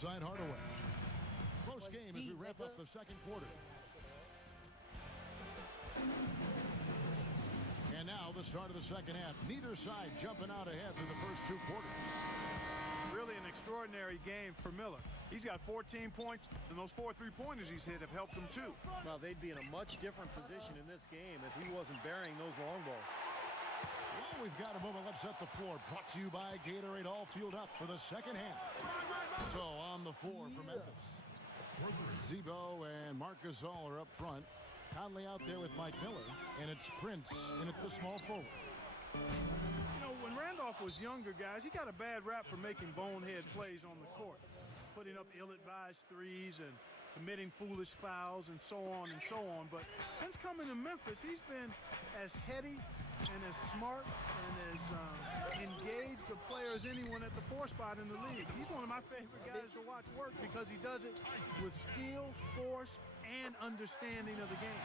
outside Hardaway. Close game as we wrap up the second quarter. And now the start of the second half. Neither side jumping out ahead through the first two quarters. Really an extraordinary game for Miller. He's got 14 points, and those 4 3-pointers he's hit have helped him too. Well, they'd be in a much different position in this game if he wasn't burying those long balls. Well, we've got a moment. Let's set the floor. Brought to you by Gatorade. All fueled up for the second half. So on the floor for Memphis. Zebo and Marcus All are up front. Conley out there with Mike Miller. And it's Prince in at the small forward. You know, when Randolph was younger, guys, he got a bad rap for making bonehead plays on the court. Putting up ill-advised threes and committing foolish fouls and so on and so on. But since coming to Memphis, he's been as heady and as smart and as engaged a player as anyone at the 4 spot in the league. He's one of my favorite guys to watch work because he does it with skill, force, and understanding of the game.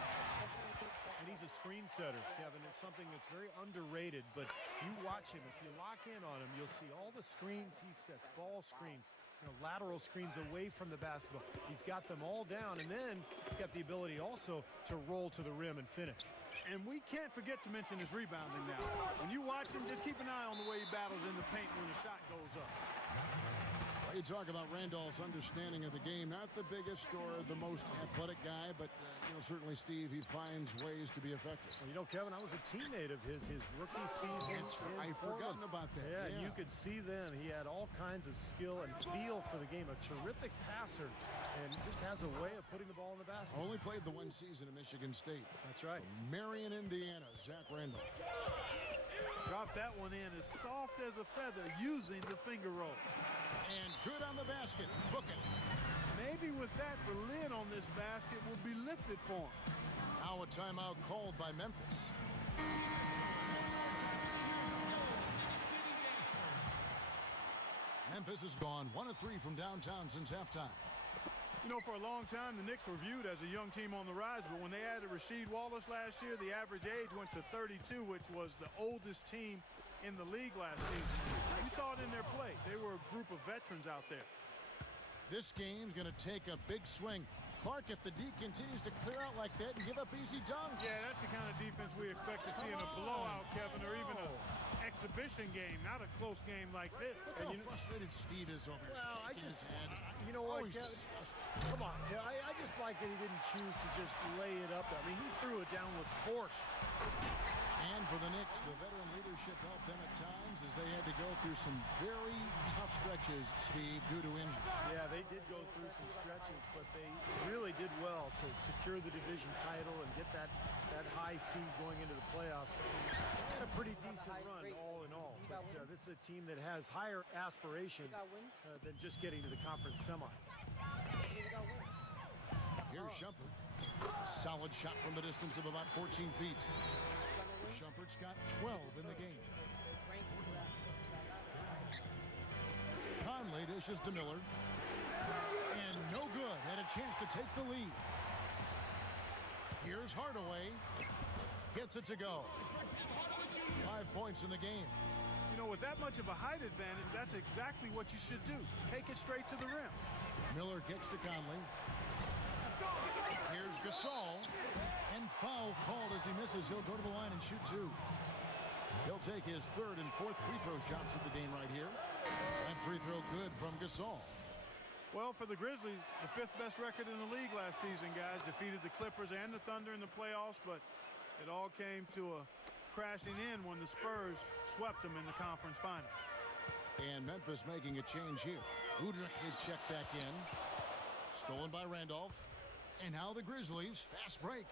And he's a screen setter, Kevin. It's something that's very underrated, but you watch him. If you lock in on him, you'll see all the screens he sets, ball screens, lateral screens away from the basketball. He's got them all down, and then he's got the ability also to roll to the rim and finish. And we can't forget to mention his rebounding now. When you watch him, just keep an eye on the way he battles in the paint when the shot goes up. You talk about Randolph's understanding of the game. Not the biggest or the most athletic guy, but certainly, Steve, he finds ways to be effective. Well, Kevin, I was a teammate of his rookie season. I've forgotten about that. Yeah, you could see then he had all kinds of skill and feel for the game. A terrific passer, and just has a way of putting the ball in the basket. Only played the one season at Michigan State. That's right. Marion, Indiana, Zach Randolph. Dropped that one in as soft as a feather using the finger roll. And good on the basket. Book it. Maybe with that, the lid on this basket will be lifted for him. Now a timeout called by Memphis. Memphis has gone 1 of 3 from downtown since halftime. For a long time, the Knicks were viewed as a young team on the rise, but when they added Rasheed Wallace last year, the average age went to 32, which was the oldest team in the league last season. You saw it in their play. They were a group of veterans out there. This game's going to take a big swing. Clark, if the D continues to clear out like that and give up easy dunks. Yeah, that's the kind of defense we expect to see in a blowout, Kevin, or even an exhibition game, not a close game like this. Look how frustrated Steve is over here. Well, you know what, Kevin? Come on, I just like that he didn't choose to just lay it up there. I mean, he threw it down with force. And for the Knicks, the veteran leadership helped them at times as they had to go through some very tough stretches, Steve, due to injury. Yeah, they did go through some stretches, but they really did well to secure the division title and get that high seed going into the playoffs. They had a pretty decent run, all in all. But this is a team that has higher aspirations than just getting to the conference semis. Here's Shumpert. A solid shot from the distance of about 14 feet. Shumpert's got 12 in the game. Conley dishes to Miller. And no good. Had a chance to take the lead. Here's Hardaway. Gets it to go. 5 points in the game. With that much of a height advantage, that's exactly what you should do. Take it straight to the rim. Miller gets to Conley. Here's Gasol. And foul called as he misses. He'll go to the line and shoot 2. He'll take his 3rd and 4th free throw shots of the game right here. That free throw good from Gasol. Well, for the Grizzlies, the 5th best record in the league last season, guys. Defeated the Clippers and the Thunder in the playoffs, but it all came to a crashing in when the Spurs swept them in the conference finals. And Memphis making a change here. Udrich is checked back in. Stolen by Randolph. And now the Grizzlies. Fast break.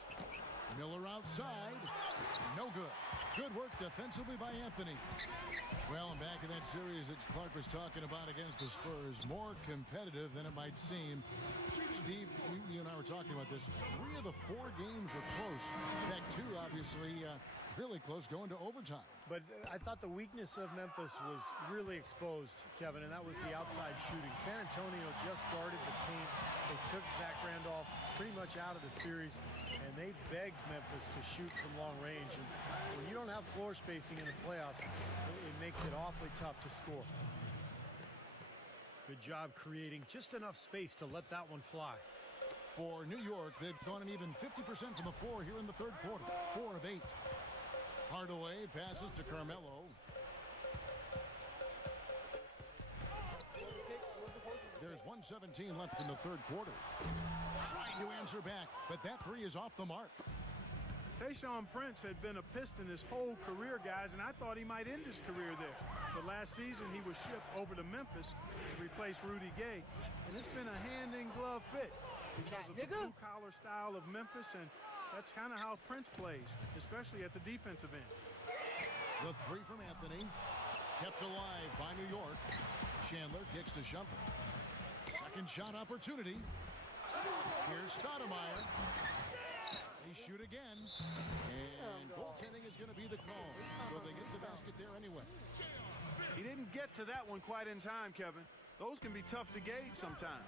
Miller outside. No good. Good work defensively by Anthony. Well, and back in that series that Clark was talking about against the Spurs, more competitive than it might seem. Steve, you and I were talking about this. 3 of the 4 games were close. In fact, 2 obviously really close going to overtime. But I thought the weakness of Memphis was really exposed, Kevin, and that was the outside shooting. San Antonio just guarded the paint. They took Zach Randolph pretty much out of the series, and they begged Memphis to shoot from long range. And when you don't have floor spacing in the playoffs, it makes it awfully tough to score. Good job creating just enough space to let that one fly. For New York, they've gone an even 50% from the floor here in the third quarter. 4 of 8. Hardaway passes to Carmelo. There's 1:17 left in the third quarter. Trying to answer back, but that three is off the mark. Tayshaun Prince had been a Piston his whole career, guys, and I thought he might end his career there. But last season, he was shipped over to Memphis to replace Rudy Gay, and it's been a hand-in-glove fit because of the blue-collar style of Memphis, and that's kind of how Prince plays, especially at the defensive end. The three from Anthony, kept alive by New York. Chandler kicks to Shumpert. Second shot opportunity. Here's Stoudemire. They shoot again, and goaltending is going to be the call, so they get the basket there anyway. He didn't get to that one quite in time, Kevin. Those can be tough to gauge sometimes.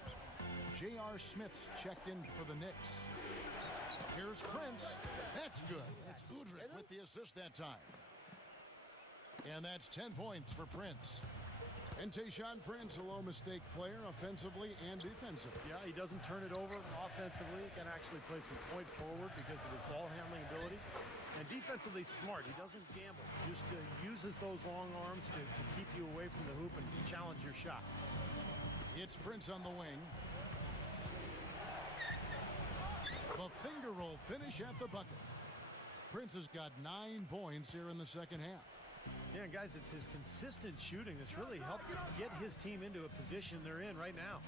J.R. Smith's checked in for the Knicks. Here's Prince. That's good. It's Udrih with the assist that time. And that's 10 points for Prince. And Tayshaun Prince, a low-mistake player offensively and defensively. Yeah, he doesn't turn it over offensively. He can actually play some point forward because of his ball handling ability. And defensively smart. He doesn't gamble. Just uses those long arms to keep you away from the hoop and challenge your shot. It's Prince on the wing. The finger roll finish at the bucket. Prince has got 9 points here in the second half. Yeah, guys, it's his consistent shooting that's really helped get his team into a position they're in right now.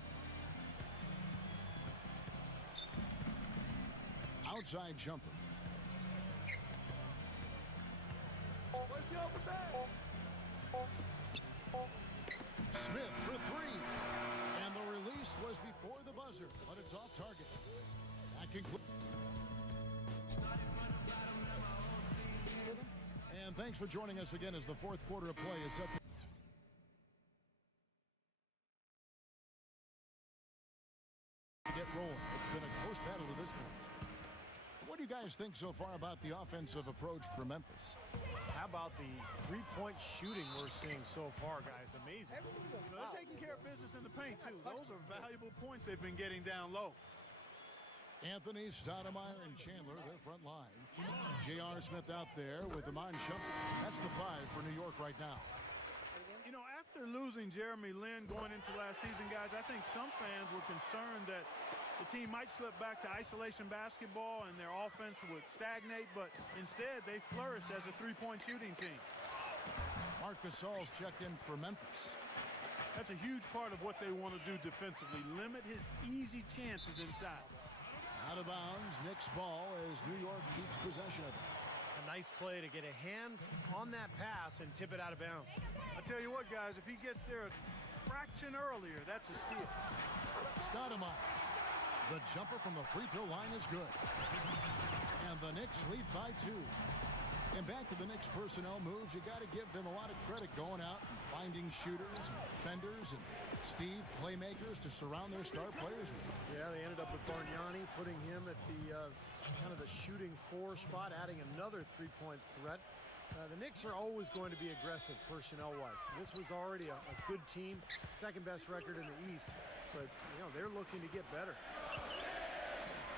Outside jumper. Smith for three. And the release was before the buzzer, but it's off target. That concludes. And thanks for joining us again as the fourth quarter of play is set to get rolling. It's been a close battle to this point. What do you guys think so far about the offensive approach for Memphis? How about the three-point shooting we're seeing so far, guys? Amazing. They're taking care of business in the paint, too. Those are valuable points they've been getting down low. Anthony, Stoudemire, and Chandler, their front line. J.R. Smith out there with Iman Shumpert. That's the 5 for New York right now. You know, after losing Jeremy Lin going into last season, guys, I think some fans were concerned that the team might slip back to isolation basketball and their offense would stagnate, but instead they flourished as a three-point shooting team. Marc Gasol's checked in for Memphis. That's a huge part of what they want to do defensively, limit his easy chances inside. Out of bounds, Knicks ball as New York keeps possession of it. A nice play to get a hand on that pass and tip it out of bounds. I tell you what, guys, if he gets there a fraction earlier, that's a steal. Stoudemire. The jumper from the free throw line is good. And the Knicks lead by 2. And back to the Knicks personnel moves, you got to give them a lot of credit going out and finding shooters and defenders and Steve playmakers to surround their star players with. Yeah, they ended up with Bargnani, putting him at the kind of the shooting 4 spot, adding another three-point threat. The Knicks are always going to be aggressive personnel-wise. This was already a good team, second-best record in the East, but you know they're looking to get better.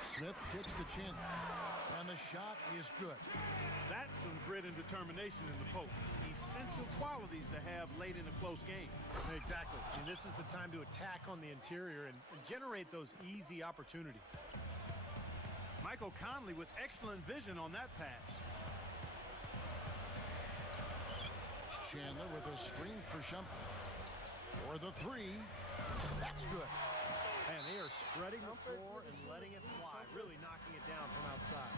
Smith kicks to Chandler, and the shot is good. That's some grit and determination in the post. Essential qualities to have late in a close game. Exactly. And this is the time to attack on the interior and generate those easy opportunities. Michael Conley with excellent vision on that pass. Chandler with a screen for Shumpert. For the 3. That's good. And they are spreading the floor and letting it fly, really knocking it down from outside.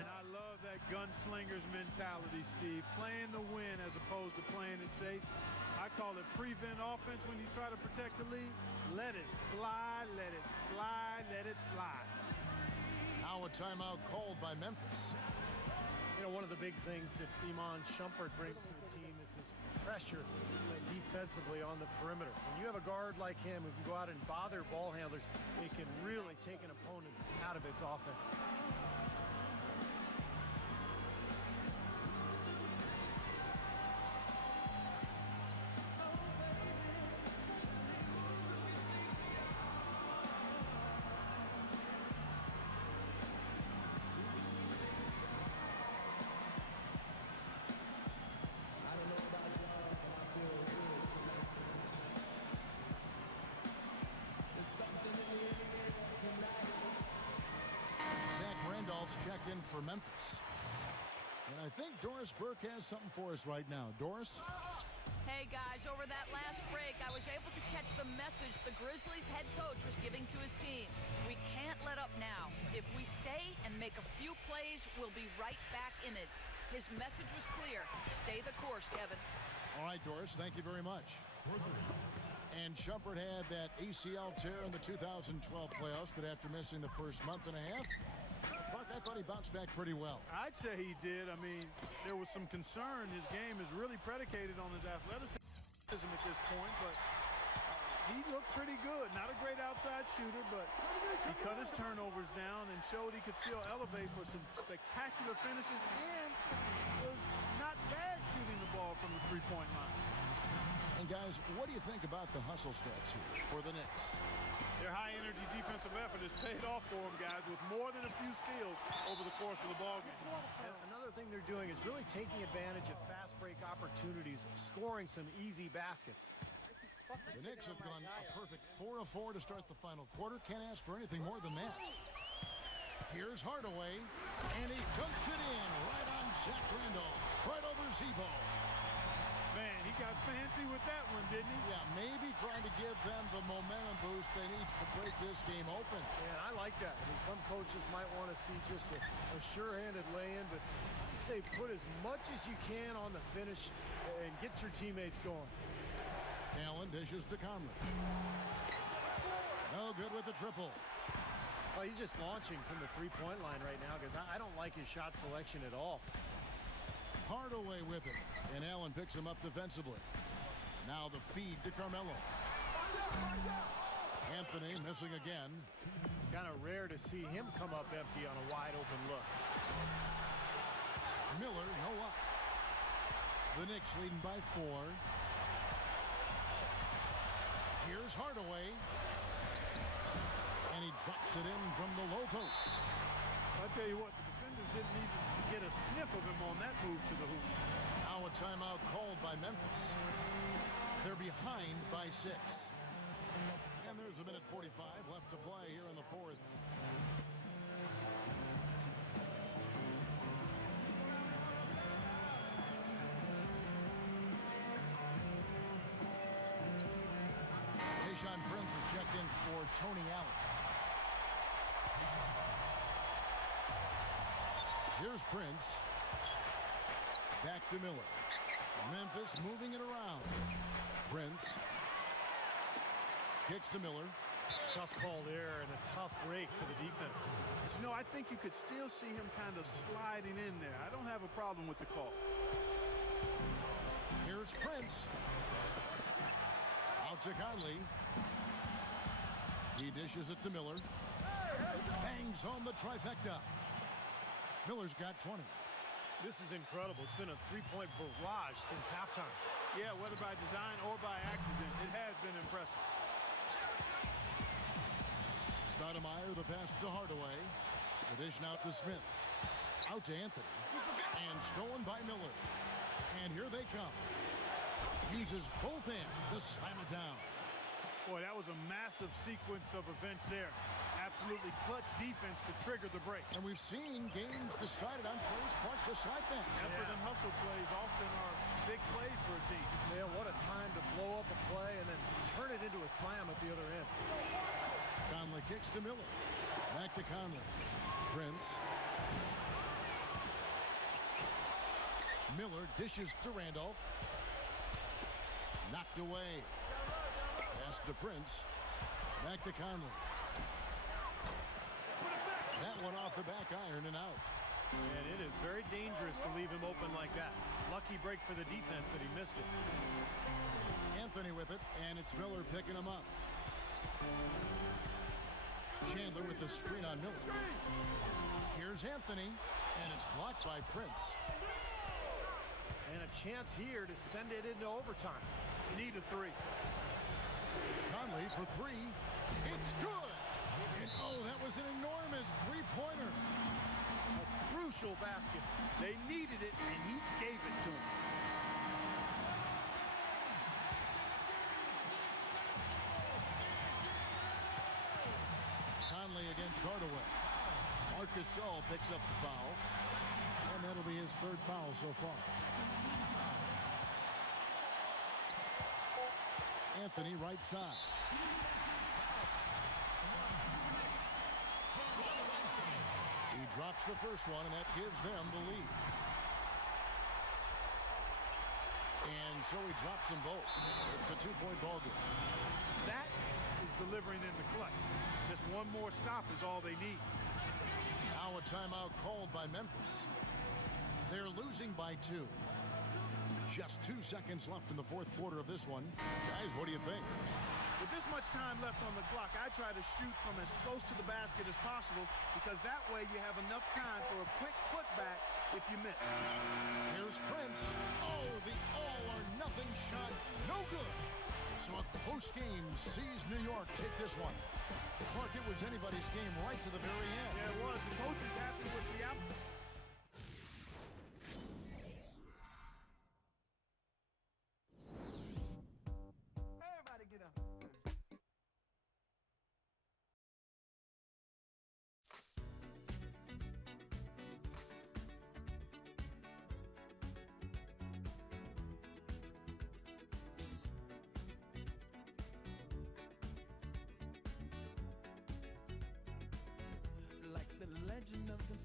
And I love that gunslinger's mentality, Steve. Playing to win as opposed to playing it safe. I call it prevent offense when you try to protect the lead. Let it fly, let it fly, let it fly. Now a timeout called by Memphis. You know, one of the big things that Iman Shumpert brings to the team is his pressure defensively on the perimeter. When you have a guard like him who can go out and bother ball handlers, it can really take an opponent out of its offense. for Memphis. And I think Doris Burke has something for us right now. Doris? Hey, guys, over that last break, I was able to catch the message the Grizzlies head coach was giving to his team. We can't let up now. If we stay and make a few plays, we'll be right back in it. His message was clear. Stay the course, Kevin. All right, Doris, thank you very much. And Shumpert had that ACL tear in the 2012 playoffs, but after missing the first month and a half, Clark, I thought he bounced back pretty well. I'd say he did. I mean, there was some concern. His game is really predicated on his athleticism at this point, but he looked pretty good. Not a great outside shooter, but he cut his turnovers down and showed he could still elevate for some spectacular finishes, and was not bad shooting the ball from the three-point line. And guys, what do you think about the hustle stats here for the Knicks? Their high-energy defensive effort has paid off for them, guys, with more than a few steals over the course of the ballgame. Another thing they're doing is really taking advantage of fast break opportunities, scoring some easy baskets. The Knicks have gone a perfect 4 of 4 to start the final quarter. Can't ask for anything more than that. Here's Hardaway, and he dunks it in right on Zach Randolph, right over Zebo. Man, he got fancy with that one, didn't he? Yeah, maybe trying to give them the momentum boost they need to break this game open. And I like that. I mean, some coaches might want to see just a sure-handed lay-in, but I say put as much as you can on the finish and get your teammates going. Allen dishes to Conley. No good with the triple. Well, he's just launching from the three-point line right now because I don't like his shot selection at all. Hardaway with it, and Allen picks him up defensively. Now the feed to Carmelo. Anthony missing again. Kind of rare to see him come up empty on a wide-open look. Miller, no luck. The Knicks leading by 4. Here's Hardaway. And he drops it in from the low post. I'll tell you what, the defenders didn't even get a sniff of him on that move to the hoop. Now a timeout called by Memphis. They're behind by 6. And there's a minute 45 left to play here in the fourth. Tayshaun Prince is checked in for Tony Allen. Here's Prince. Back to Miller. Memphis moving it around. Prince. Kicks to Miller. Tough call there and a tough break for the defense. You know, I think you could still see him kind of sliding in there. I don't have a problem with the call. Here's Prince. Out to Conley. He dishes it to Miller. Bangs home the trifecta. Miller's got 20. This is incredible. It's been a three-point barrage since halftime. Yeah, whether by design or by accident, it has been impressive. Stoudemire, the pass to Hardaway. The dish now to Smith. Out to Anthony. And stolen by Miller. And here they come. Uses both hands to slam it down. Boy, that was a massive sequence of events there. Absolutely clutch defense to trigger the break. And we've seen games decided on plays, Clark, just like that. Effort and hustle plays often are big plays for a team. Yeah, what a time to blow up a play and then turn it into a slam at the other end. Conley kicks to Miller. Back to Conley. Prince. Miller dishes to Randolph. Knocked away. Pass to Prince. Back to Conley. That one off the back iron and out. And it is very dangerous to leave him open like that. Lucky break for the defense that he missed it. Anthony with it, and it's Miller picking him up. Chandler with the screen on Miller. Here's Anthony, and it's blocked by Prince. And a chance here to send it into overtime. Need a 3. Conley for 3. It's good. And oh, that was an enormous three-pointer. A crucial basket. They needed it, and he gave it to them. Conley against Hardaway. Marcus Gasol picks up the foul. And that'll be his third foul so far. Anthony right side. He drops the first one, and that gives them the lead. And so he drops them both. It's a two-point ball game. That is delivering in the clutch. Just one more stop is all they need. Now a timeout called by Memphis. They're losing by 2. Just 2 seconds left in the fourth quarter of this one. Guys, what do you think? With this much time left on the clock, I try to shoot from as close to the basket as possible because that way you have enough time for a quick putback if you miss. Here's Prince. Oh, the all-or-nothing shot. No good. So a close game sees New York take this one. Clark, it was anybody's game right to the very end. Yeah, it was. The coach is happy with the outcome. Everybody get up. Like the legend of the